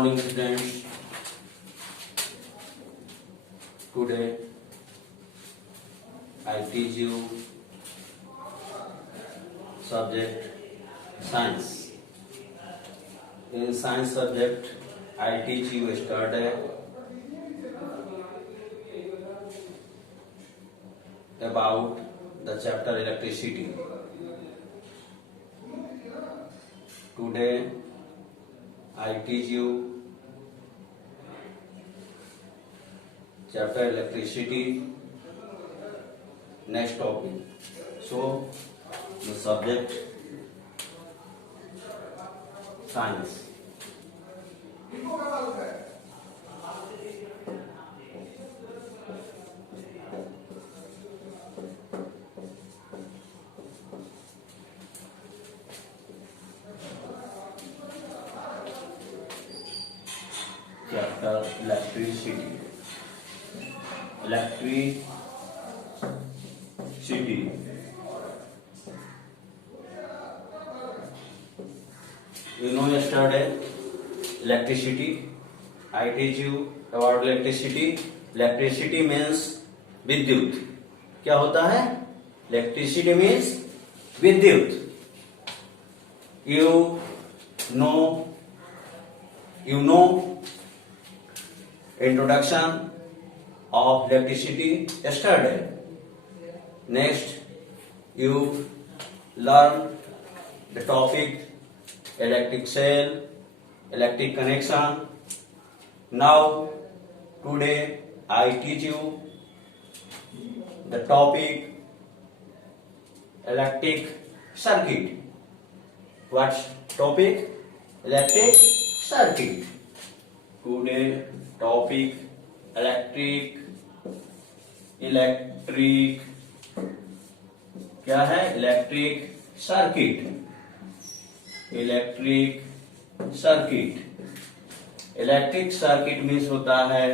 morning, students. Today I teach you subject science. In science subject, I teach you yesterday about the chapter electricity. Today I teach you chapter electricity, next topic. So the subject science. Chapter electricity. Electricity. You know yesterday electricity. I teach you about electricity. Electricity means विद्युत. क्या होता है? Electricity means विद्युत. You know introduction of electricity yesterday. Next, you learn the topic electric cell, electric connection. Now, today I teach you the topic electric circuit. What's topic? Electric circuit. Today topic electric क्या है? Electric circuit. Electric circuit means होता है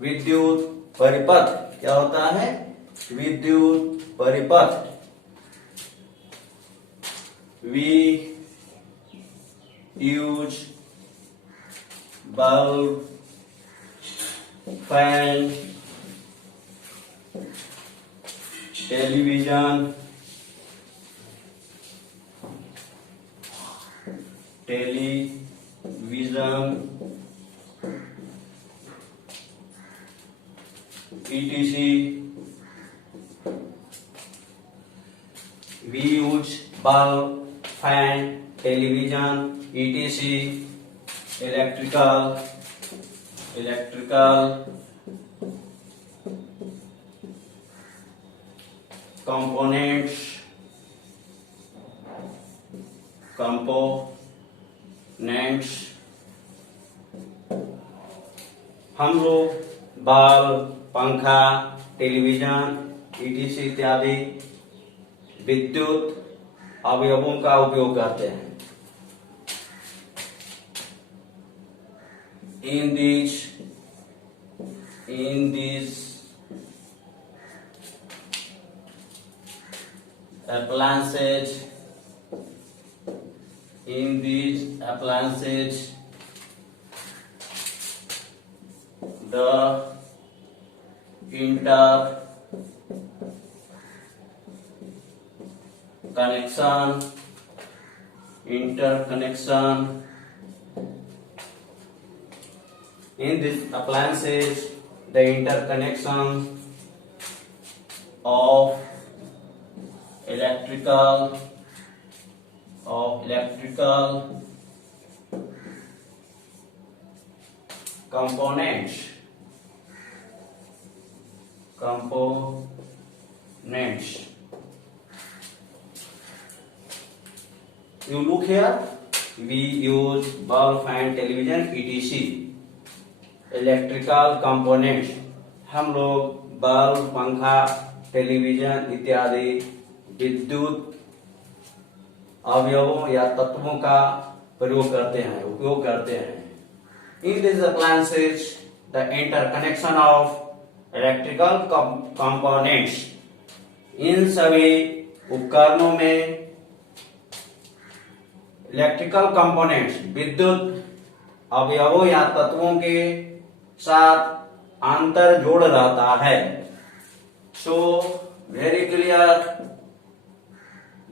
विद्युत परिपथ. क्या होता है? विद्युत परिपथ. We use bulb, fan, television, etc. We use bulb, fan, television, etc. electrical components हम लोग बल्ब, पंखा, टेलीविजन etc. इत्यादि विद्युत अवयवों का उपयोग करते हैं. In these appliances, the interconnection. In these appliances, the interconnection of electrical components. You look here. We use bulb, fan, television, etc. Electrical components. हम लोग बल्ब, पंखा, टेलीविजन इत्यादि विद्युत अवयवों या तत्वों का उपयोग करते हैं. In these appliances, the interconnection of electrical components. इन सभी उपकरणों में इलेक्ट्रिकल कंपोनेंट्स विद्युत अवयवों या तत्वों के साथ अंतर जोड़ रहता है। So very clear,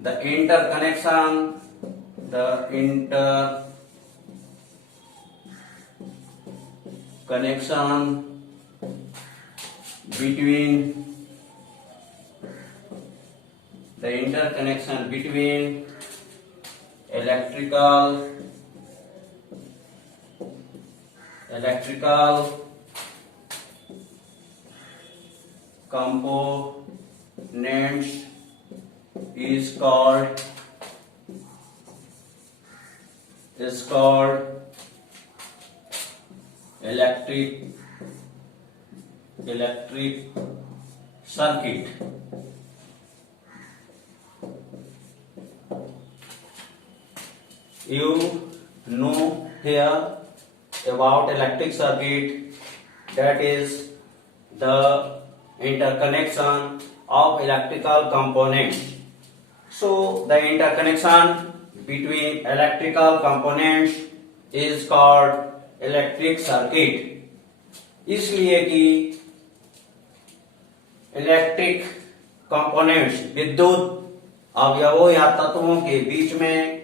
the interconnection between electrical components is called electric circuit. You know here about electric circuit, that is the interconnection of electrical components. So the interconnection between electrical components is called electric circuit. इसलिए कि electric components विद्युत अवयवों या तत्वों के बीच में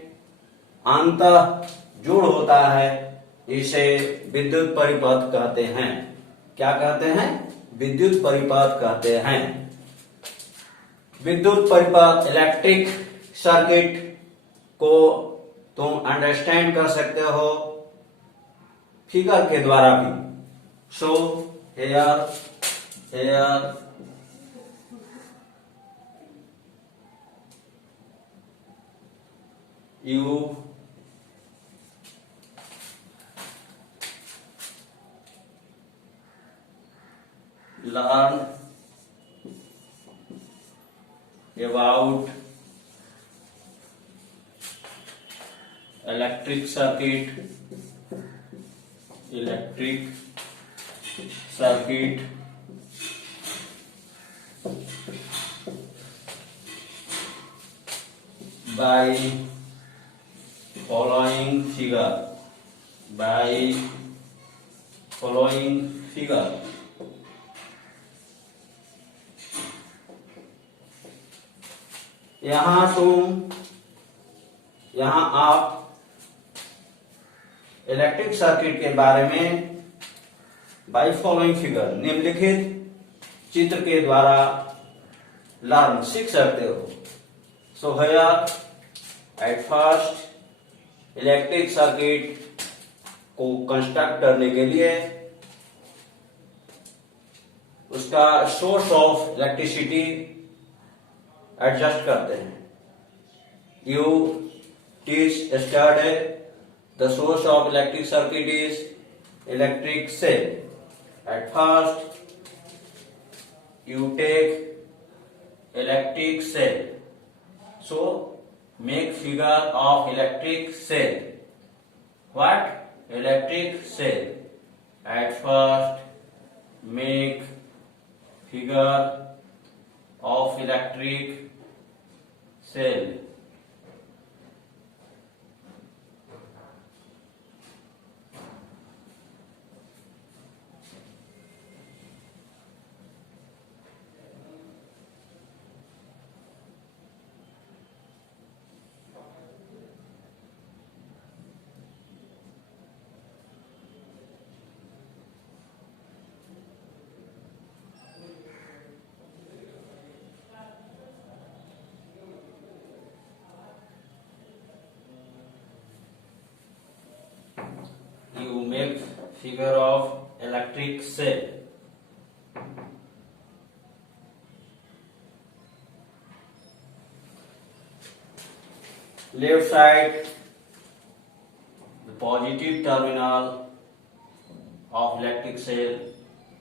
अंतः जुड़ होता है, इसे विद्युत परिपथ कहते हैं। क्या कहते हैं? विद्युत परिपथ कहते हैं। विद्युत परिपथ इलेक्ट्रिक सर्किट को तुम अंडरस्टैंड कर सकते हो फिगर के द्वारा भी। सो here you learn about electric circuit by following figure. यहाँ आप इलेक्ट्रिक सर्किट के बारे में बाय फॉलोइंग फिगर, निम्नलिखित चित्र के द्वारा लर्न सीख सकते हो। So here at first electric circuit को कंस्ट्रक्ट करने के लिए उसका सोर्स ऑफ इलेक्ट्रिसिटी एडजस्ट करते हैं। You teach study the source of electric circuit is electric cell. At first you take electric cell, so make figure of electric cell. What? Electric cell. At first make figure of electric cell. You make figure of electric cell. Left side the positive terminal of electric cell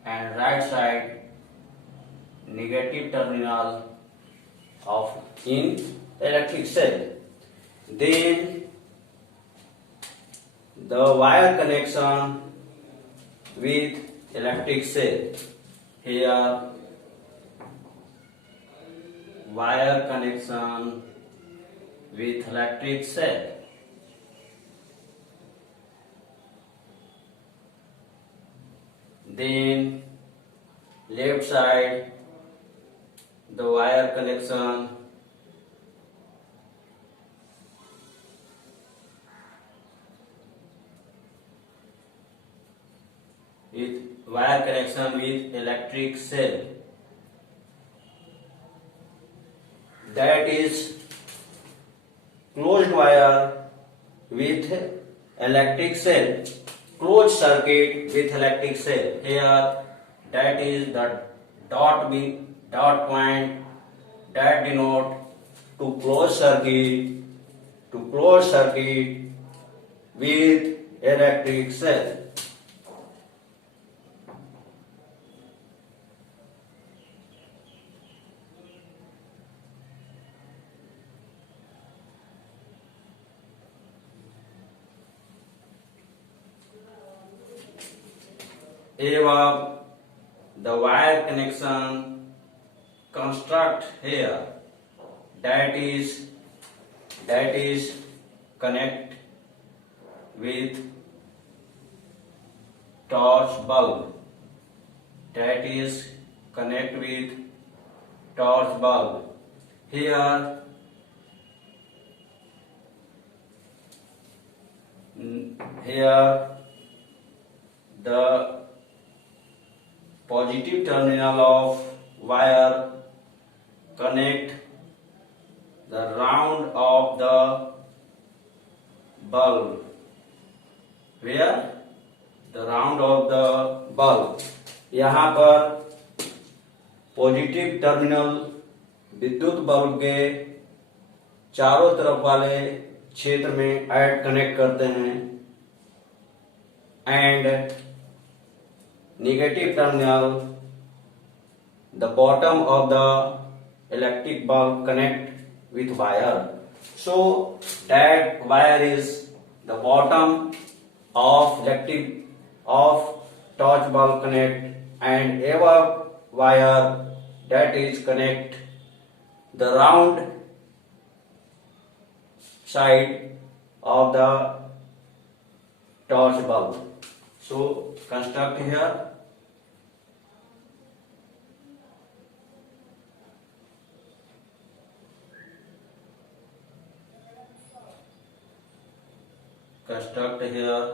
and right side negative terminal of in electric cell. Then the wire connection with electric cell. Here wire connection with electric cell. then left side the wire connection, with wire connection with electric cell, that is closed wire with electric cell, closed circuit with electric cell. Here that is the dot point that denote to closed circuit with electric cell. एवं the wire connection construct here, that is connect with torch bulb, that is connect with torch bulb. Here the positive terminal of wire connect the round of the bulb. Where? The round of the bulb. यहाँ पर positive terminal विद्युत बल्ब के चारों तरफ वाले क्षेत्र में add connect करते हैं, and negative terminal the bottom of the electric bulb connect with wire. So that wire is the bottom of torch bulb connect, and above wire that is connect the round side of the torch bulb. So construct here. Construct here.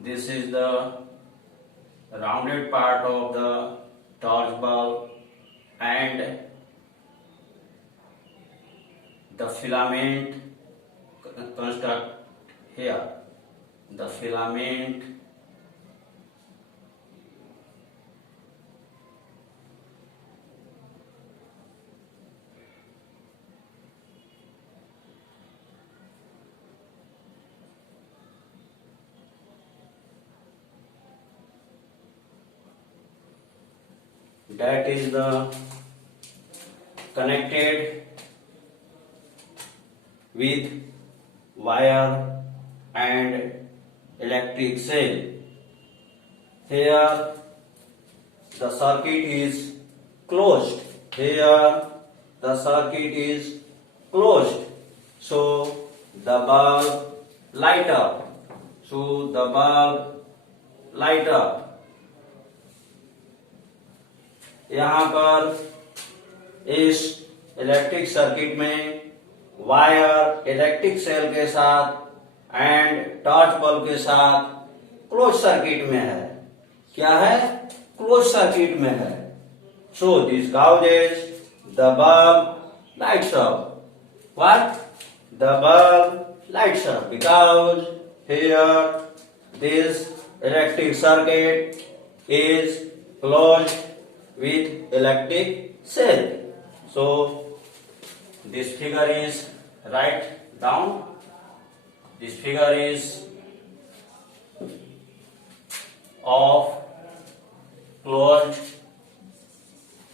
This is the rounded part of the torch bulb, and the filament construct here. The filament that is the connected with wire and electric cell. Here the circuit is closed. Here the circuit is closed. So the bulb light up. So the bulb light up. यहाँ पर इस electric circuit में wire electric cell के साथ and torch bulb के साथ close circuit में है. क्या है? क्लोज सर्किट में है. So this causes the bulb lights up. What? The bulb lights up because here this electric circuit is closed with electric cell. So this figure is write down. This figure is of closed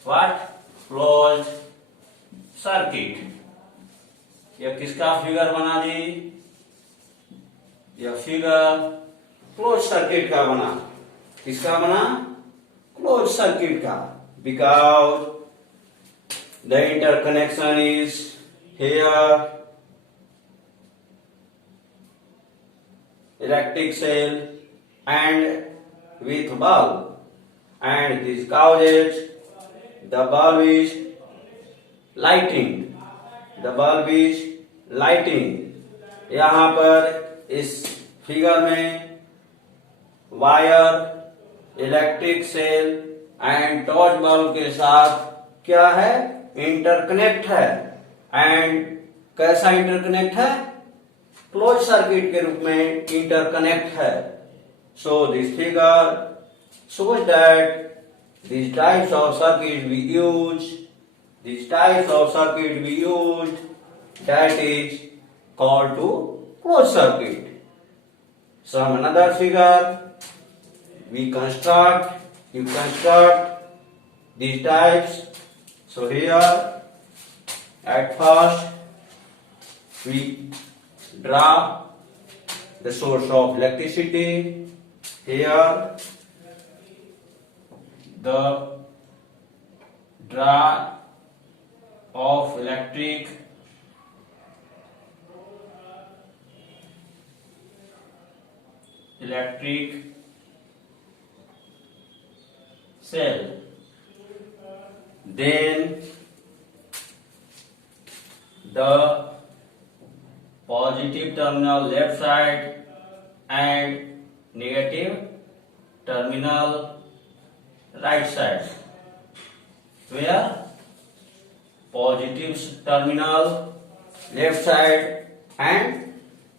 what? Closed circuit. यह किसका फिगर बना जी? यह figure close circuit का बना। किसका बना? Close circuit का। Because the interconnection is here, electric cell and with bulb, and this causes the bulb is lighting. The bulb is lighting. यहाँ पर इस फिगर में wire, electric cell and torch bulb के साथ क्या है? इंटरकनेक्ट है। एंड कैसा इंटरकनेक्ट है? क्लोज सर्किट के रूप में इंटरकनेक्ट है। So this figure shows that these types of circuit we use, that is called to closed circuit. Some another figure we construct, you construct these types. So here at first we draw the source of electricity. Here the draw of electric cell. Then the positive terminal left side and negative terminal right side, where positive terminal left side and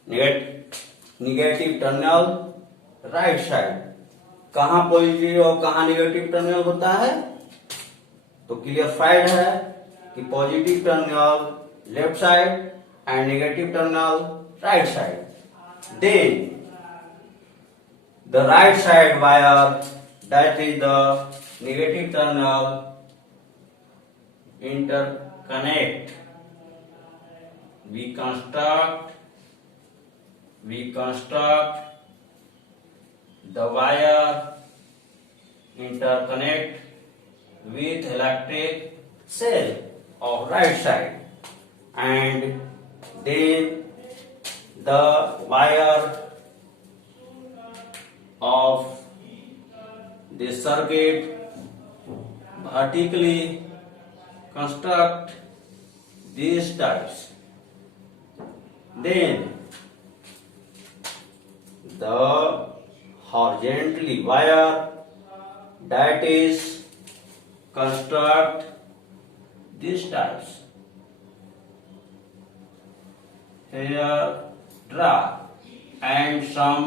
negative terminal right side. कहाँ पॉजिटिव और कहाँ negative terminal होता है? तो clarified है कि positive terminal left side and negative terminal right side. Then the right side wire, that is the negative terminal, interconnect. We construct the wire interconnect with electric cell of right side, and then the wire of this circuit vertically construct these types. Then the horizontally wire, that is construct these types. Here draw and some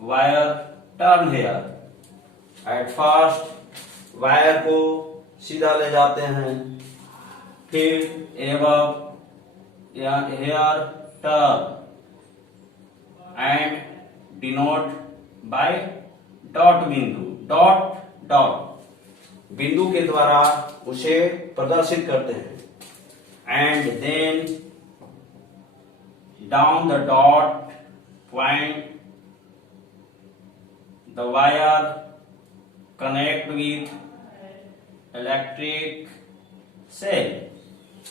wire turn here. At first wire को सीधा ले जाते हैं, फिर above here turn and denote by dot बिंदु। Dot बिंदु के द्वारा उसे प्रदर्शित करते हैं। And then down the dot point the wire connect with electric cell.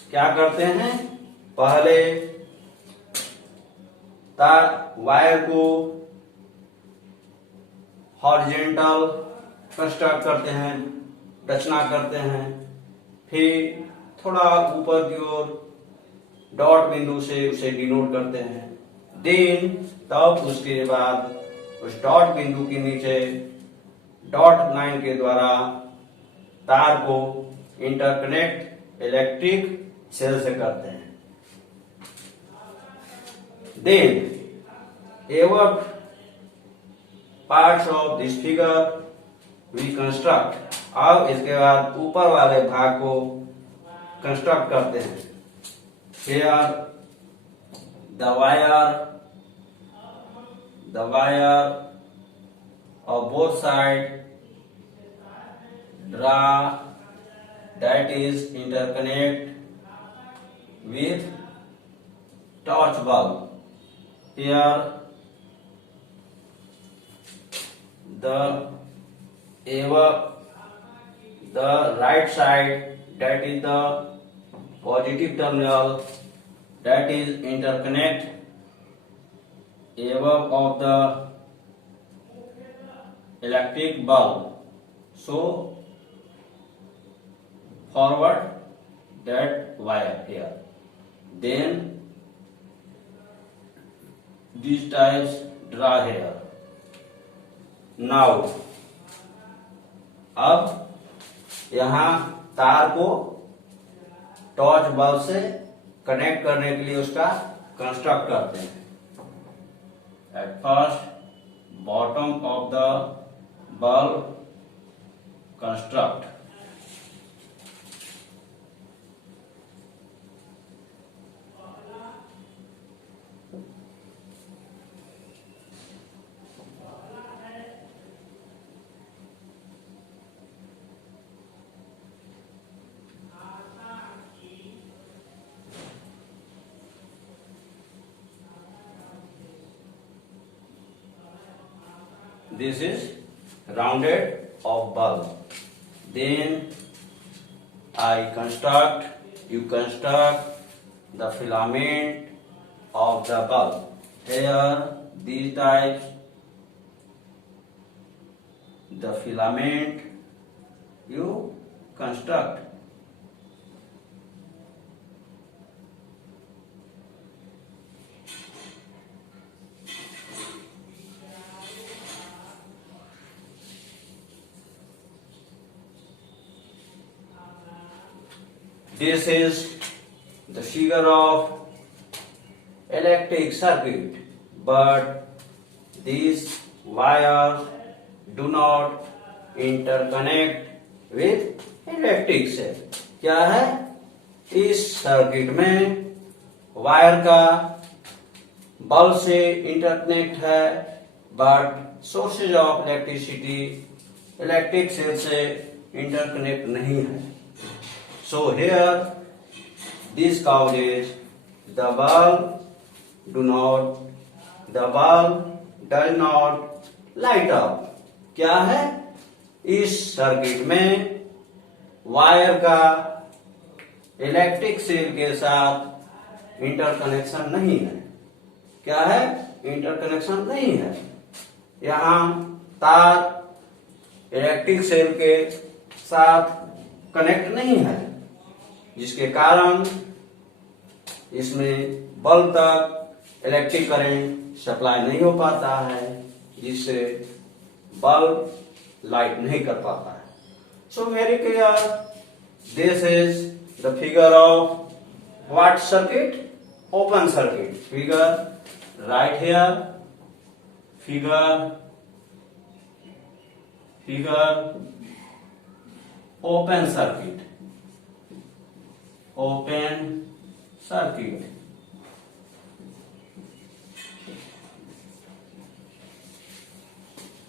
क्या करते हैं? पहले वायर को हॉरिजॉन्टल कंस्ट्रक्ट करते हैं, रचना करते हैं, फिर थोड़ा ऊपर की ओर डॉट बिंदु से उसे डिनोट करते हैं। देन तब उसके बाद उस डॉट बिंदु के नीचे डॉट लाइन के द्वारा तार को इंटरकनेक्ट इलेक्ट्रिक सेल से करते हैं। Then above parts of this figure we construct। अब इसके बाद ऊपर वाले भाग को कंस्ट्रक्ट करते हैं। Here the wire of both sides draw, that is interconnect with torch bulb. Here the right side, that is the positive terminal, that is interconnect above of the electric bulb. So forward that wire here. Then these types draw here. Now अब यहाँ तार को torch bulb से कनेक्ट करने के लिए उसका कंस्ट्रक्ट करते हैं. At first bottom of the bulb construct. This is rounded of bulb. Then you construct the filament of the bulb. Here these types, the filament you construct. This is the figure of electric circuit, but these wires do not interconnect with electric cell. क्या है? इस सर्किट में वायर का बल्ब से interconnect है, but sources of electricity electric cell से interconnect नहीं है. So here this causes the bulb does not light up. क्या है? इस सर्किट में वायर का इलेक्ट्रिक सेल के साथ इंटरकनेक्शन नहीं है. क्या है? इंटरकनेक्शन नहीं है. यहाँ तार इलेक्ट्रिक सेल के साथ कनेक्ट नहीं है, जिसके कारण इसमें बल्ब तक इलेक्ट्रिक करंट सप्लाई नहीं हो पाता है, जिससे बल्ब लाइट नहीं कर पाता है. So very clear, this is the figure of what circuit? Open circuit. Figure right here, figure open circuit.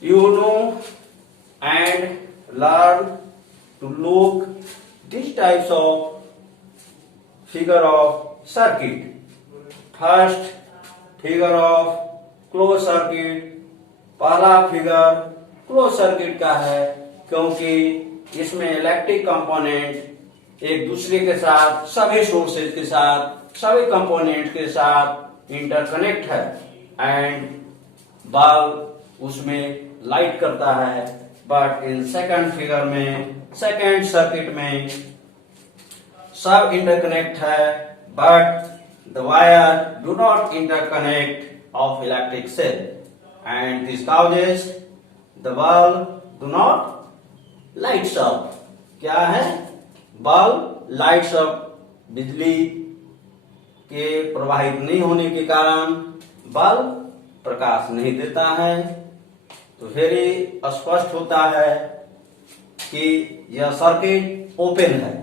You know and learn to look these types of figure of circuit. First figure of closed circuit. पहला figure close circuit का है, क्योंकि इसमें electric component एक दूसरे के साथ, सभी सोर्सेज के साथ, सभी कंपोनेंट के साथ इंटरकनेक्ट है, एंड बल्ब उसमें लाइट करता है. बट इन सेकंड फिगर में, सेकंड सर्किट में सब इंटरकनेक्ट है, but the wire do not interconnect of electric cell, and this causes the bulb do not lights up. क्या है? Bulb lights up. बिजली के प्रवाहित नहीं होने के कारण बल्ब प्रकाश नहीं देता है. तो वेरी स्पष्ट होता है कि यह सर्किट ओपन है,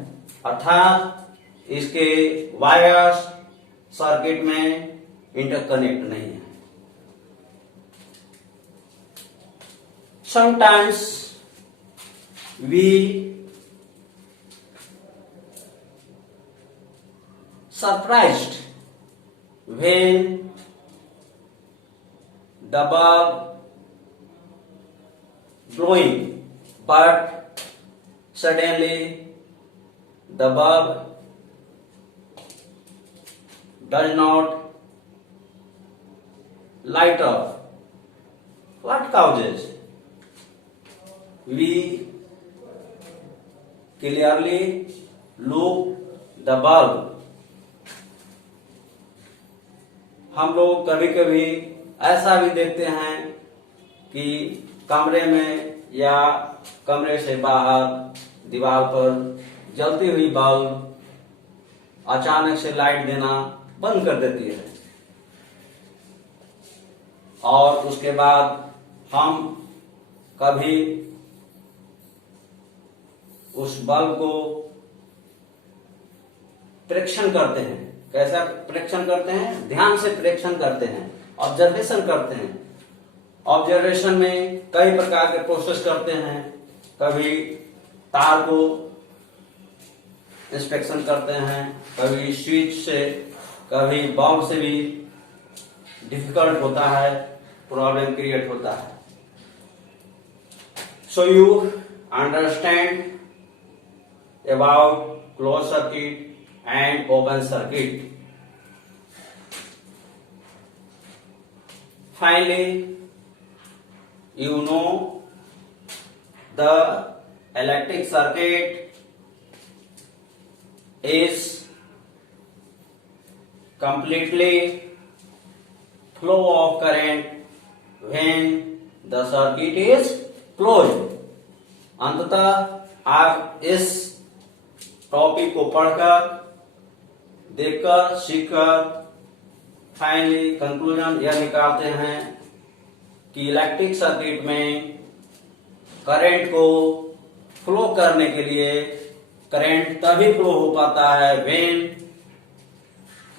अर्थात इसके वायर्स सर्किट में इंटरकनेक्ट नहीं है. Sometimes we surprised when the bulb glowing, but suddenly the bulb does not light up. What causes? We clearly look the bulb. हम लोग कभी कभी ऐसा भी देखते हैं कि कमरे में या कमरे से बाहर दीवार पर जलती हुई बल्ब अचानक से लाइट देना बंद कर देती है और उसके बाद हम कभी उस बल्ब को परीक्षण करते हैं। कैसा परीक्षण करते हैं? ध्यान से परीक्षण करते हैं, ऑब्जर्वेशन करते हैं। ऑब्जर्वेशन में कई प्रकार के प्रोसेस करते हैं। कभी तार को इंस्पेक्शन करते हैं, कभी स्विच से, कभी बल्ब से भी डिफिकल्ट होता है, प्रॉब्लम क्रिएट होता है। So you understand about close circuit and open circuit. Finally, you know the electric circuit is completely flow of current when the circuit is closed. अंततः आप इस टॉपिक को पढ़कर, देखकर, सीखकर फाइनली कंक्लूजन यह निकालते हैं कि इलेक्ट्रिक सर्किट में करंट को फ्लो करने के लिए करंट तभी फ्लो हो पाता है when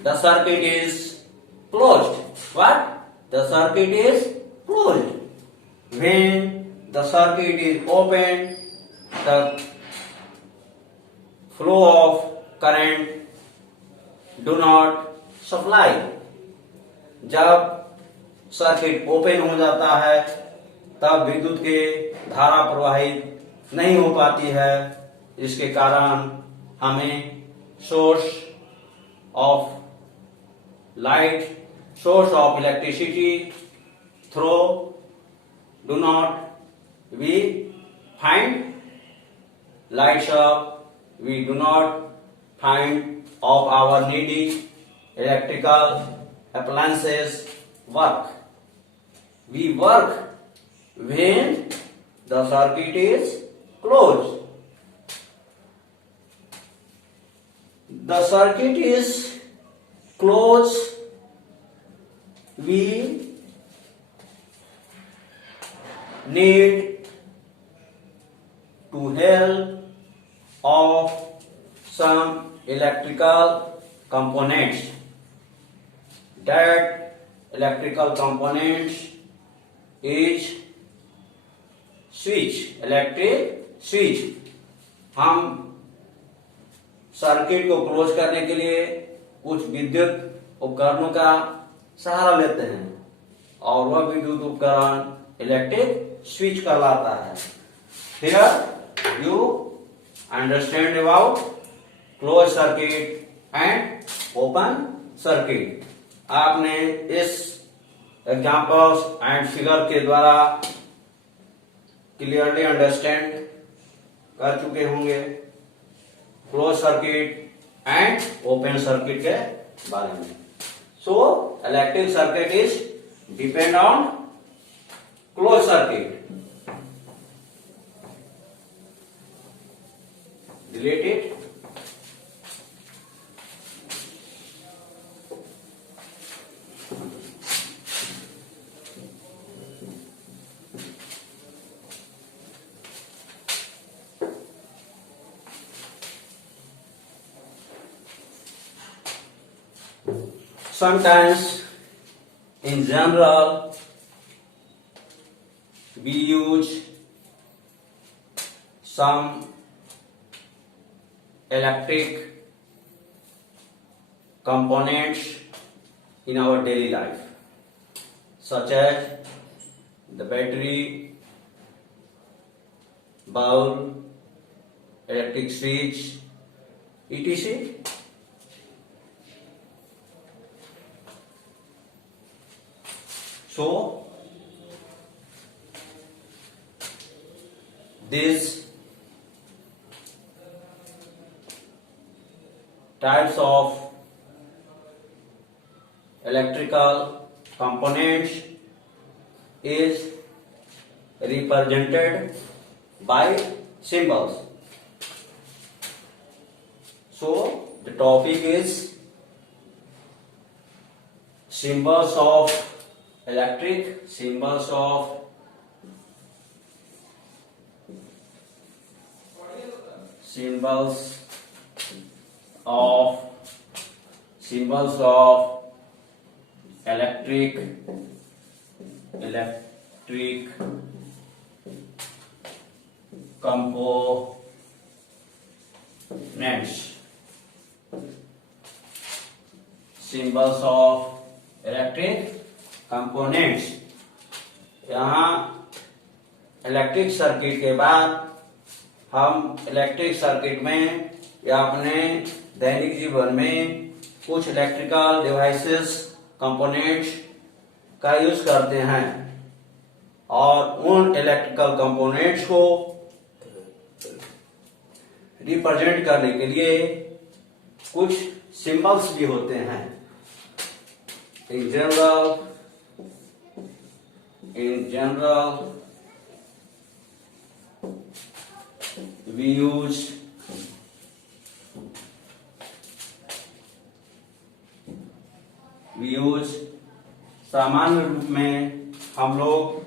the circuit is closed. What? The circuit is closed. When the circuit is open, the flow of current do not supply. जब सर्किट ओपन हो जाता है तब विद्युत के धारा प्रवाहित नहीं हो पाती है, जिसके कारण हमें source of light, source of electricity through do not we find lights up, we do not find of our needy electrical appliances work. We work when the circuit is closed. The circuit is closed. We need to help of some electrical components. That electrical components is switch, electric switch. हम सर्किट को क्लोज करने के लिए कुछ विद्युत उपकरणों का सहारा लेते हैं और वह विद्युत उपकरण इलेक्ट्रिक स्विच कहलाता है। Here you understand about closed circuit and open circuit. आपने इस एग्जाम्पल्स एंड फिगर के द्वारा क्लियरली अंडरस्टैंड कर चुके होंगे close circuit and open circuit के बारे में। So electric circuit is depend on close circuit. Delete it. Sometimes in general we use some electric components in our daily life, such as the battery, bulb, electric switch, etc. So, these types of electrical components is represented by symbols. So, the topic is symbols of electric, symbols of electric components. Symbols of electric components. यहाँ electric circuit के बाद हम electric circuit में या अपने दैनिक जीवन में कुछ इलेक्ट्रिकल डिवाइसेस कंपोनेंट्स का यूज करते हैं और उन इलेक्ट्रिकल कंपोनेंट्स को रिप्रेजेंट करने के लिए कुछ सिंबल्स भी होते हैं. In general, we use सामान्य रूप में हम लोग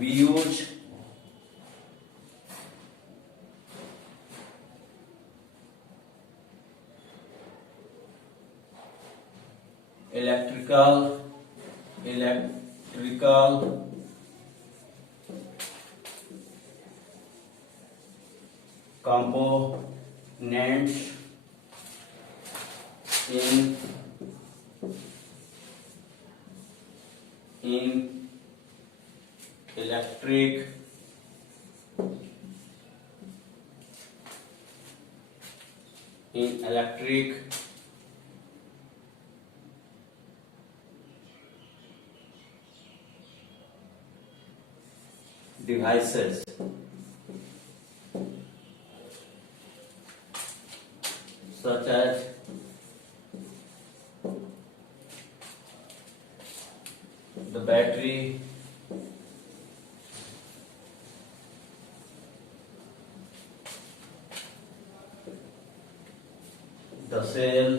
we use electrical components in electric devices. Such as the battery, the cell,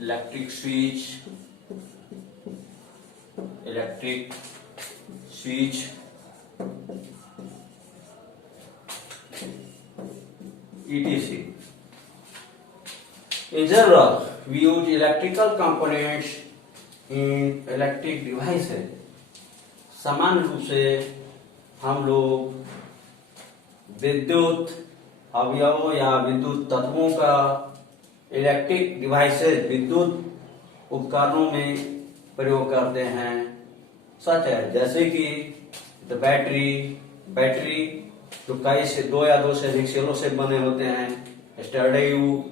electric switch, etc. In general, we use electrical components in electric devices. सामान्य रूप से हम लोग विद्युत अवयवों या विद्युत तत्वों का इलेक्ट्रिक डिवाइसेस विद्युत उपकरणों में प्रयोग करते हैं. सच है जैसे कि द बैटरी जो कई से दो या दो से अधिक सेलों से बने होते हैं. Yesterday you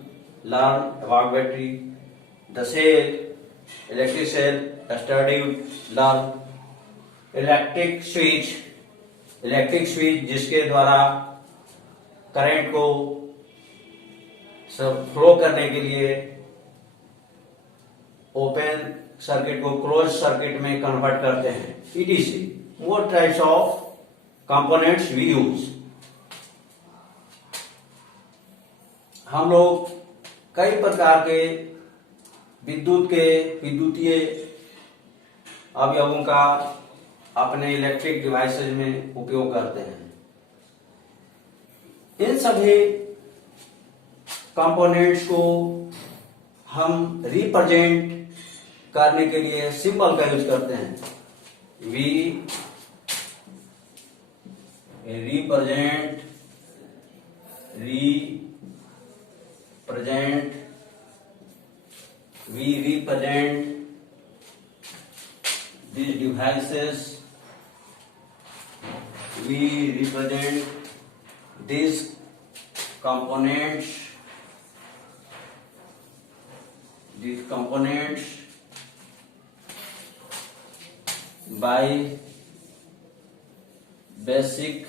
learn about battery. The cell, electric cell. Yesterday you learn electric switch जिसके द्वारा करंट को फ्लो करने के लिए ओपन सर्किट को क्लोज सर्किट में कन्वर्ट करते हैं. ETC. More types of components we use. हम लोग कई प्रकार के विद्युतीय अवयवों का अपने इलेक्ट्रिक डिवाइसेज में उपयोग करते हैं. इन सभी कंपोनेंट्स को हम रिप्रेजेंट करने के लिए सिंबल का यूज करते हैं. We represent we represent these devices, we represent these components by basic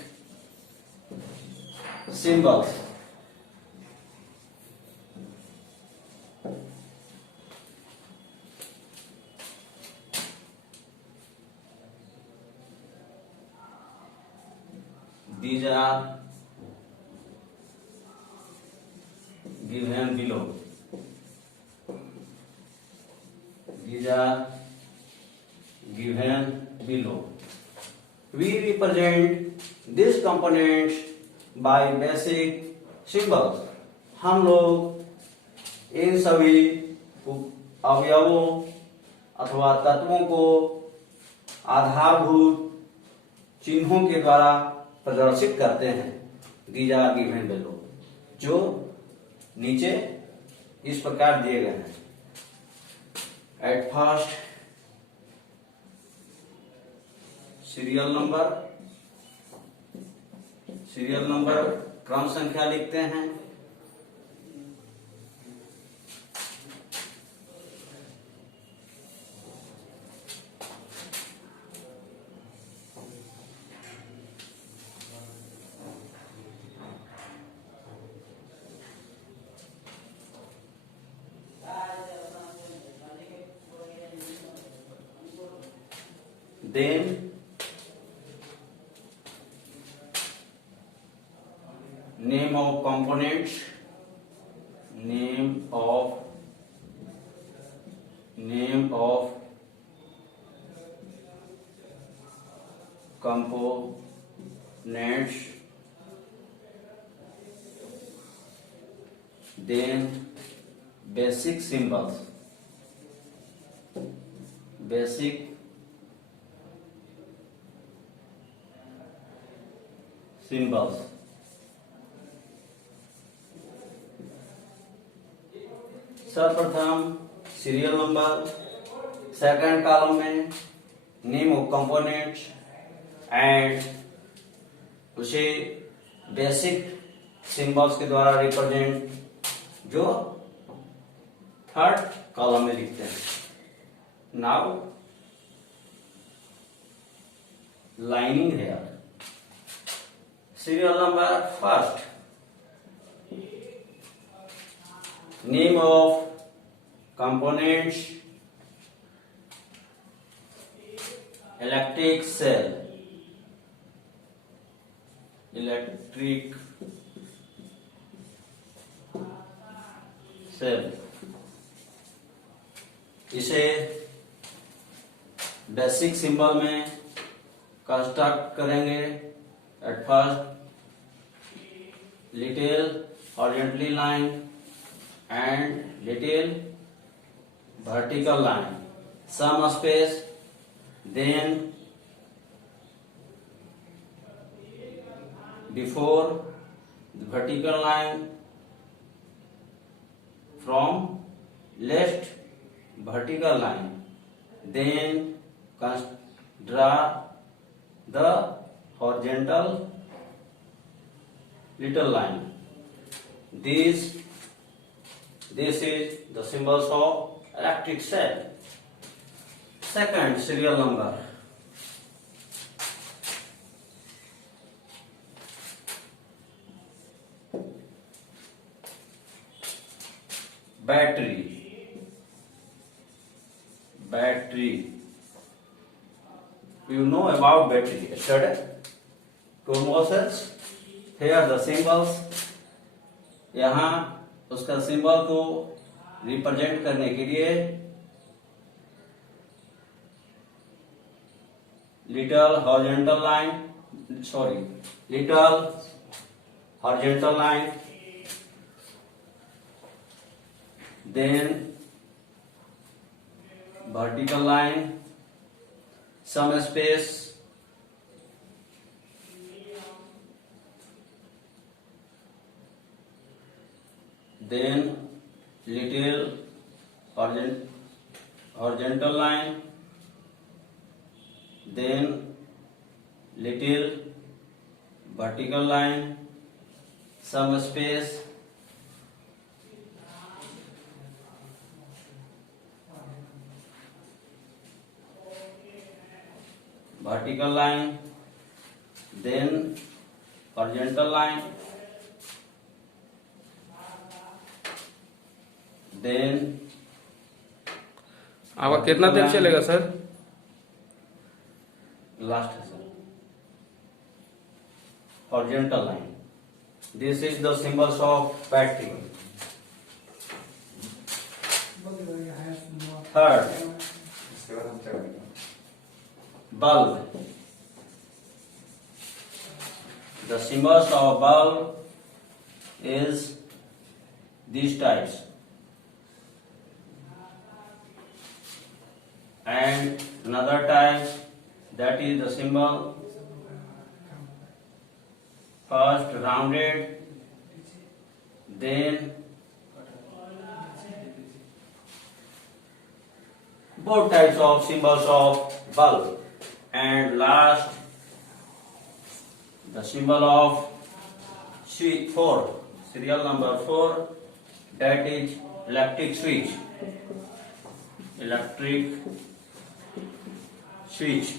symbols. These are given below. These are given below. We represent these components by basic symbols. हम लोग इन सभी अवयवों अथवा तत्वों को आधारभूत चिन्हों के द्वारा प्रदर्शित करते हैं. These are given below, जो नीचे इस प्रकार दिए गए हैं. At first, सीरियल नंबर क्रम संख्या लिखते हैं. Then name of components, name of components, then basic symbols, सर्वप्रथम सीरियल नंबर, सेकंड कॉलम में नेम ऑफ कंपोनेंट्स एंड उसे बेसिक सिंबल्स के द्वारा रिप्रेजेंट, जो थर्ड कॉलम में लिखते हैं. Now lining here. Serial number first, name of components, electric cell, इसे बेसिक सिंबल में कंस्ट्रक्ट करेंगे. At first, little horizontally line and little vertical line, some space, then before the vertical line, from left vertical line, then draw the horizontal little line. This is the symbols of electric cell. Second serial number, battery. You know about battery yesterday. Two cells. Here the symbols. यहाँ उसका सिंबल को रिप्रेजेंट करने के लिए little horizontal line, then vertical line, some space, then little horizontal line, then little vertical line, some space, vertical line, then horizontal line, then आपका कितना देर चलेगा sir? Last है sir horizontal line. This is the symbols of battery. Third, bulb. The symbols of bulb is these types, and another type, that is the symbol first rounded, then both types of symbols of bulb, and last the symbol of switch 4, serial number 4, that is electric switch. Electric switch.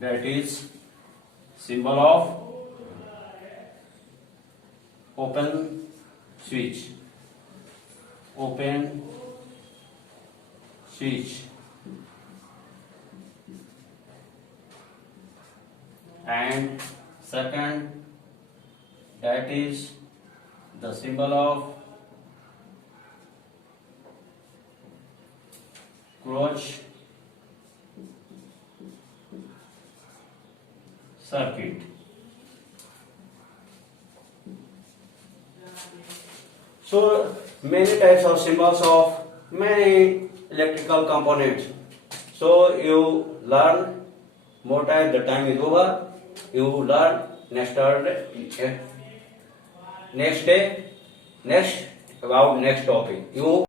That is symbol of open switch. Open switch. And second, that is the symbol of closed circuit. So many types of symbols of many electrical components. So you learn more time, the time is over. You learn next day, next about next topic. You